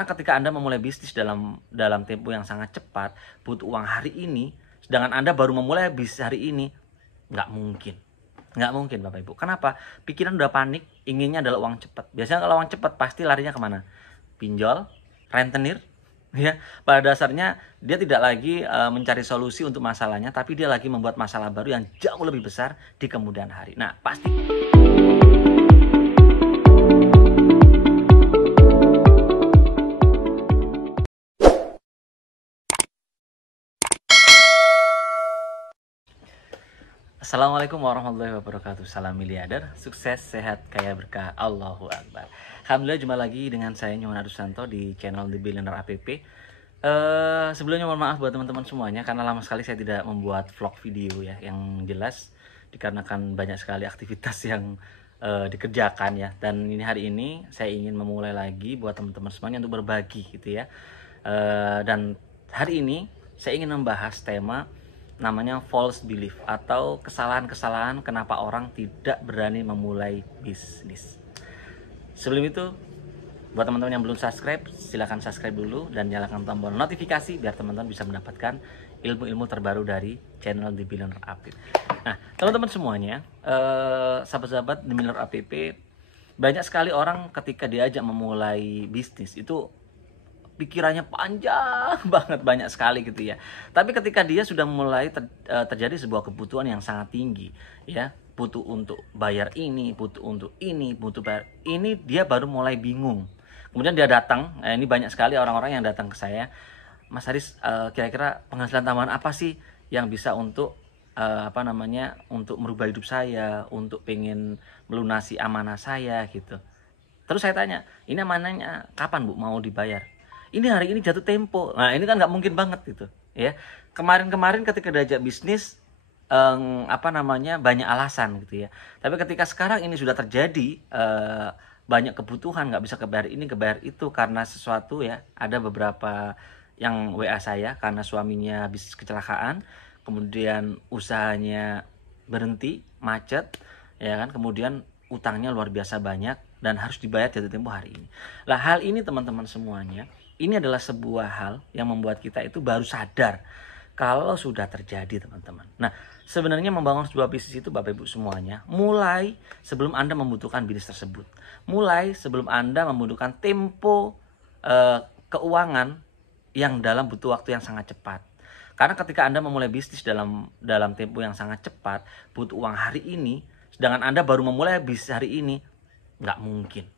Karena ketika Anda memulai bisnis dalam tempo yang sangat cepat, butuh uang hari ini, sedangkan Anda baru memulai bisnis hari ini, nggak mungkin. Nggak mungkin Bapak Ibu. Kenapa? Pikiran udah panik, inginnya adalah uang cepat. Biasanya kalau uang cepat pasti larinya kemana? Pinjol, rentenir, ya. Pada dasarnya dia tidak lagi mencari solusi untuk masalahnya, tapi dia lagi membuat masalah baru yang jauh lebih besar di kemudian hari. Nah, pasti. Assalamualaikum warahmatullahi wabarakatuh. Salam miliarder, sukses, sehat, kaya berkah, Allahu Akbar. Alhamdulillah, jumpa lagi dengan saya Nyoman Adusanto di channel The Billionaire APP. Sebelumnya mohon maaf buat teman-teman semuanya karena lama sekali saya tidak membuat vlog video ya, yang jelas dikarenakan banyak sekali aktivitas yang dikerjakan ya. Dan hari ini saya ingin memulai lagi buat teman-teman semuanya untuk berbagi gitu ya. Dan hari ini saya ingin membahas tema namanya false belief atau kesalahan-kesalahan kenapa orang tidak berani memulai bisnis. Sebelum itu, buat teman-teman yang belum subscribe, silahkan subscribe dulu dan nyalakan tombol notifikasi biar teman-teman bisa mendapatkan ilmu-ilmu terbaru dari channel The Billionaire APP. Nah, teman-teman semuanya, sahabat-sahabat The Billionaire APP, banyak sekali orang ketika diajak memulai bisnis itu pikirannya panjang banget, banyak sekali gitu ya. Tapi ketika dia sudah mulai terjadi sebuah kebutuhan yang sangat tinggi ya, butuh untuk bayar ini, butuh untuk ini, butuh bayar ini, dia baru mulai bingung. Kemudian dia datang, ini banyak sekali orang-orang yang datang ke saya, Mas Haris, kira-kira penghasilan tambahan apa sih yang bisa untuk untuk merubah hidup saya, untuk pengen melunasi amanah saya gitu. Terus saya tanya, ini amanahnya kapan Bu mau dibayar? Ini hari ini jatuh tempo. Nah, ini kan nggak mungkin banget gitu ya. Kemarin-kemarin ketika diajak bisnis banyak alasan gitu ya. Tapi ketika sekarang ini sudah terjadi banyak kebutuhan, nggak bisa kebayar ini, kebayar itu karena sesuatu ya. Ada beberapa yang WA saya karena suaminya bisnis kecelakaan, kemudian usahanya berhenti, macet ya kan, kemudian utangnya luar biasa banyak dan harus dibayar jatuh tempo hari ini. Lah, hal ini teman-teman semuanya, ini adalah sebuah hal yang membuat kita itu baru sadar kalau sudah terjadi, teman-teman. Nah, sebenarnya membangun sebuah bisnis itu Bapak Ibu semuanya, mulai sebelum Anda membutuhkan bisnis tersebut. Mulai sebelum Anda membutuhkan tempo keuangan yang dalam butuh waktu yang sangat cepat. Karena ketika Anda memulai bisnis dalam tempo yang sangat cepat, butuh uang hari ini, sedangkan Anda baru memulai bisnis hari ini, nggak mungkin.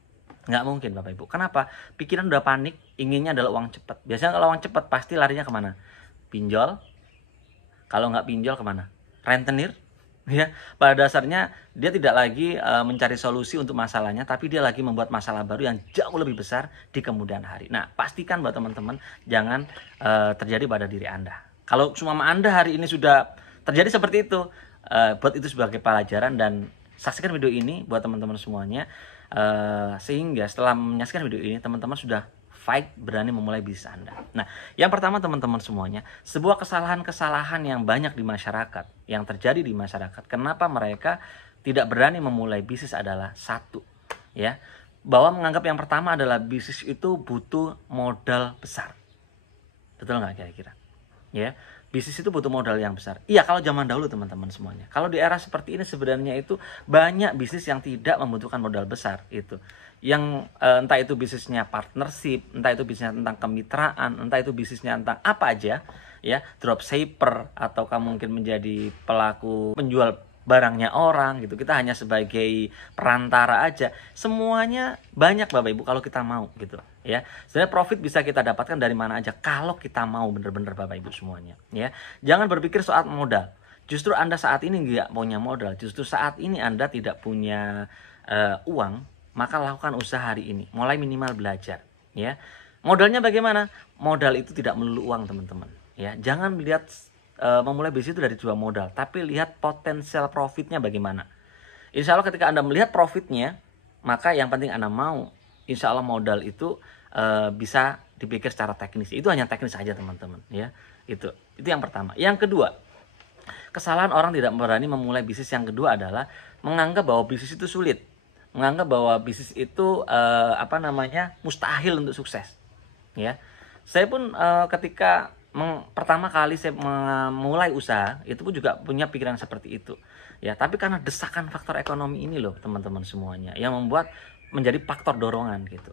Nggak mungkin Bapak Ibu. Kenapa? Pikiran udah panik, inginnya adalah uang cepat. Biasanya kalau uang cepat pasti larinya kemana? Pinjol. Kalau nggak pinjol kemana? Rentenir. Ya, pada dasarnya dia tidak lagi mencari solusi untuk masalahnya, tapi dia lagi membuat masalah baru yang jauh lebih besar di kemudian hari. Nah, pastikan buat teman-teman jangan terjadi pada diri Anda. Kalau cuma Anda hari ini sudah terjadi seperti itu, buat itu sebagai pelajaran dan saksikan video ini buat teman-teman semuanya. Sehingga setelah menyaksikan video ini teman-teman sudah fight berani memulai bisnis Anda. Nah, yang pertama teman-teman semuanya, sebuah kesalahan-kesalahan yang banyak di masyarakat, yang terjadi di masyarakat, kenapa mereka tidak berani memulai bisnis adalah satu, ya, bahwa menganggap yang pertama adalah bisnis itu butuh modal besar. Betul nggak kira-kira? Ya, bisnis itu butuh modal yang besar. Iya, kalau zaman dahulu teman-teman semuanya. Kalau di era seperti ini sebenarnya itu banyak bisnis yang tidak membutuhkan modal besar itu. Yang entah itu bisnisnya partnership, entah itu bisnisnya tentang kemitraan, entah itu bisnisnya tentang apa aja, ya, dropshipper atau kamu mungkin menjadi pelaku penjual barangnya orang gitu. Kita hanya sebagai perantara aja. Semuanya banyak Bapak Ibu kalau kita mau gitu ya. Sebenarnya profit bisa kita dapatkan dari mana aja kalau kita mau bener-bener Bapak Ibu semuanya ya. Jangan berpikir soal modal. Justru Anda saat ini nggak punya modal, justru saat ini Anda tidak punya uang, maka lakukan usaha hari ini. Mulai minimal belajar ya. Modalnya bagaimana? Modal itu tidak melulu uang teman-teman ya. Jangan melihat memulai bisnis itu dari dua modal, tapi lihat potensial profitnya bagaimana. Insya Allah ketika Anda melihat profitnya, maka yang penting Anda mau, insya Allah modal itu bisa dipikir secara teknis. Itu hanya teknis saja teman-teman ya. Itu yang pertama. Yang kedua, kesalahan orang tidak berani memulai bisnis yang kedua adalah menganggap bahwa bisnis itu sulit, menganggap bahwa bisnis itu mustahil untuk sukses. ya. Saya pun ketika pertama kali saya memulai usaha itu pun juga punya pikiran seperti itu, ya. Tapi karena desakan faktor ekonomi ini loh teman-teman semuanya yang membuat menjadi faktor dorongan gitu,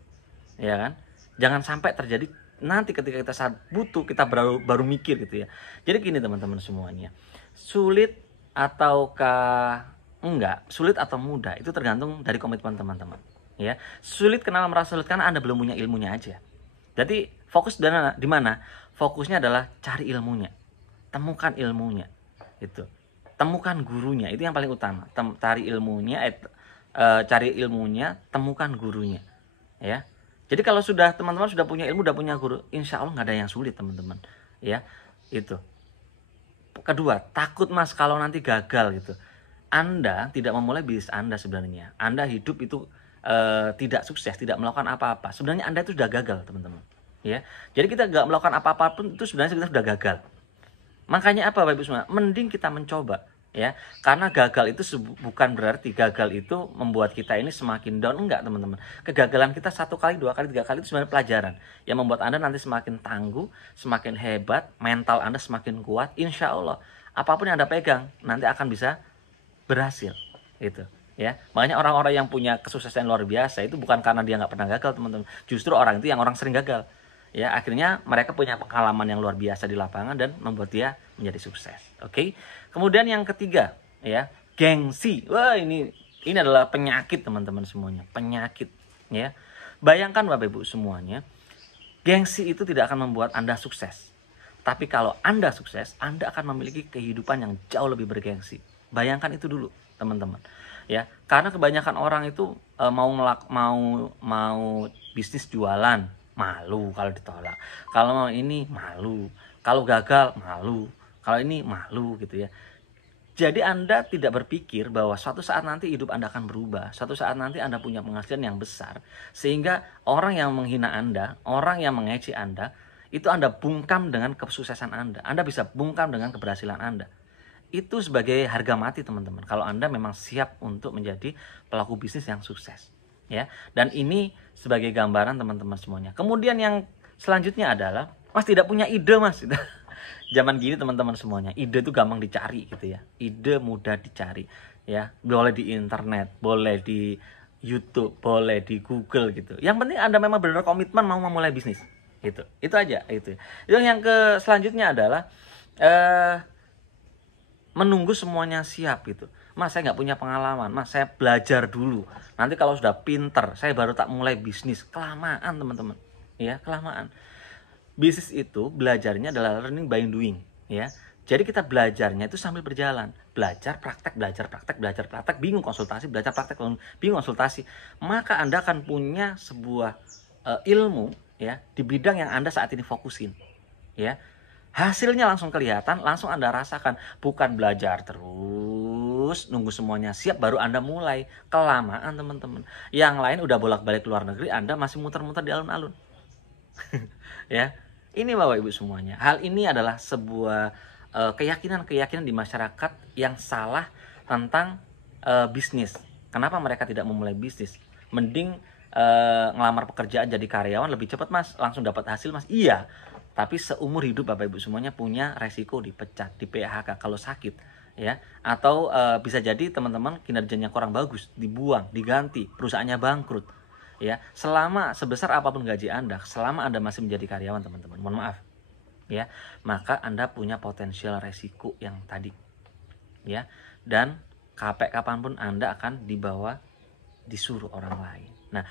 ya kan. Jangan sampai terjadi nanti ketika kita saat butuh kita baru mikir gitu ya. Jadi gini teman-teman semuanya, sulit ataukah enggak, sulit atau mudah itu tergantung dari komitmen teman-teman, ya. Sulit, kenapa merasa sulit? Karena Anda belum punya ilmunya aja. Jadi fokus di mana? Fokusnya adalah cari ilmunya, temukan ilmunya, itu. Temukan gurunya, itu yang paling utama. Cari ilmunya, cari ilmunya, temukan gurunya, ya. Jadi kalau sudah teman-teman sudah punya ilmu, sudah punya guru, insya Allah nggak ada yang sulit teman-teman, ya. Itu. Kedua, takut mas kalau nanti gagal gitu. Anda tidak memulai bisnis Anda sebenarnya. Anda hidup itu tidak sukses, tidak melakukan apa-apa. Sebenarnya Anda itu sudah gagal teman-teman, ya. Jadi kita nggak melakukan apa-apa pun itu sebenarnya kita sudah gagal. Makanya apa Bapak Ibu semua? Mending kita mencoba, ya. Karena gagal itu bukan berarti gagal itu membuat kita ini semakin down, enggak teman-teman. Kegagalan kita 1 kali, 2 kali, 3 kali itu sebenarnya pelajaran yang membuat Anda nanti semakin tangguh, semakin hebat, mental Anda semakin kuat. Insya Allah apapun yang Anda pegang nanti akan bisa berhasil, gitu, ya. Makanya orang-orang yang punya kesuksesan luar biasa itu bukan karena dia nggak pernah gagal teman-teman. Justru orang itu yang orang sering gagal, ya. Akhirnya mereka punya pengalaman yang luar biasa di lapangan dan membuat dia menjadi sukses. Oke. Kemudian yang ketiga, ya, gengsi. Wah, ini adalah penyakit teman-teman semuanya, penyakit, ya. Bayangkan Bapak Ibu semuanya, gengsi itu tidak akan membuat Anda sukses. Tapi kalau Anda sukses, Anda akan memiliki kehidupan yang jauh lebih bergengsi. Bayangkan itu dulu, teman-teman. Ya, karena kebanyakan orang itu mau bisnis jualan, malu kalau ditolak. Kalau mau ini malu, kalau gagal malu, kalau ini malu gitu ya. Jadi Anda tidak berpikir bahwa suatu saat nanti hidup Anda akan berubah, suatu saat nanti Anda punya penghasilan yang besar, sehingga orang yang menghina Anda, orang yang mengejek Anda, itu Anda bungkam dengan kesuksesan Anda. Anda bisa bungkam dengan keberhasilan Anda. Itu sebagai harga mati teman-teman, kalau Anda memang siap untuk menjadi pelaku bisnis yang sukses, ya. Dan ini sebagai gambaran teman-teman semuanya. Kemudian yang selanjutnya adalah, mas tidak punya ide mas. Zaman gini teman-teman semuanya, ide itu gampang dicari gitu ya. Ide mudah dicari, ya. Boleh di internet, boleh di YouTube, boleh di Google gitu. Yang penting Anda memang benar komitmen mau memulai bisnis. Itu aja itu. Yang selanjutnya adalah menunggu semuanya siap gitu. Mas saya nggak punya pengalaman, mas saya belajar dulu. Nanti kalau sudah pinter, saya baru tak mulai bisnis. Kelamaan teman-teman, ya, kelamaan. Bisnis itu belajarnya adalah learning by doing, ya. Jadi kita belajarnya itu sambil berjalan, belajar praktek, bingung konsultasi, belajar praktek, bingung konsultasi. Maka Anda akan punya sebuah ilmu, ya, di bidang yang Anda saat ini fokusin, ya. Hasilnya langsung kelihatan, langsung Anda rasakan. Bukan belajar terus, nunggu semuanya siap baru Anda mulai. Kelamaan teman-teman. Yang lain udah bolak-balik ke luar negeri, Anda masih muter-muter di alun-alun. Ya, ini Bapak Ibu semuanya. Hal ini adalah sebuah keyakinan-keyakinan di masyarakat yang salah tentang bisnis. Kenapa mereka tidak memulai bisnis? Mending ngelamar pekerjaan jadi karyawan lebih cepat mas, langsung dapat hasil mas. Iya. Tapi seumur hidup Bapak Ibu semuanya punya resiko dipecat, di PHK kalau sakit, ya. Atau bisa jadi teman-teman kinerjanya kurang bagus, dibuang, diganti, perusahaannya bangkrut, ya. Selama sebesar apapun gaji Anda, selama Anda masih menjadi karyawan teman-teman, mohon maaf, ya, maka Anda punya potensial resiko yang tadi, ya. Dan kapanpun Anda akan dibawa, disuruh orang lain. Nah,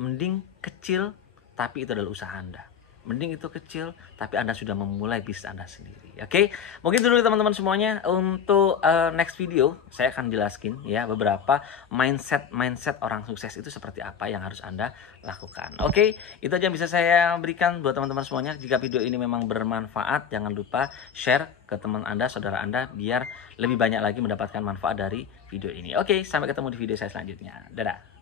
mending kecil tapi itu adalah usaha Anda. Mending itu kecil, tapi Anda sudah memulai bisnis Anda sendiri. Oke, mungkin dulu teman-teman semuanya. Untuk next video, saya akan jelaskin ya beberapa mindset orang sukses itu seperti apa yang harus Anda lakukan. Oke, itu aja yang bisa saya berikan buat teman-teman semuanya. Jika video ini memang bermanfaat, jangan lupa share ke teman Anda, saudara Anda, biar lebih banyak lagi mendapatkan manfaat dari video ini. Oke, sampai ketemu di video saya selanjutnya. Dadah.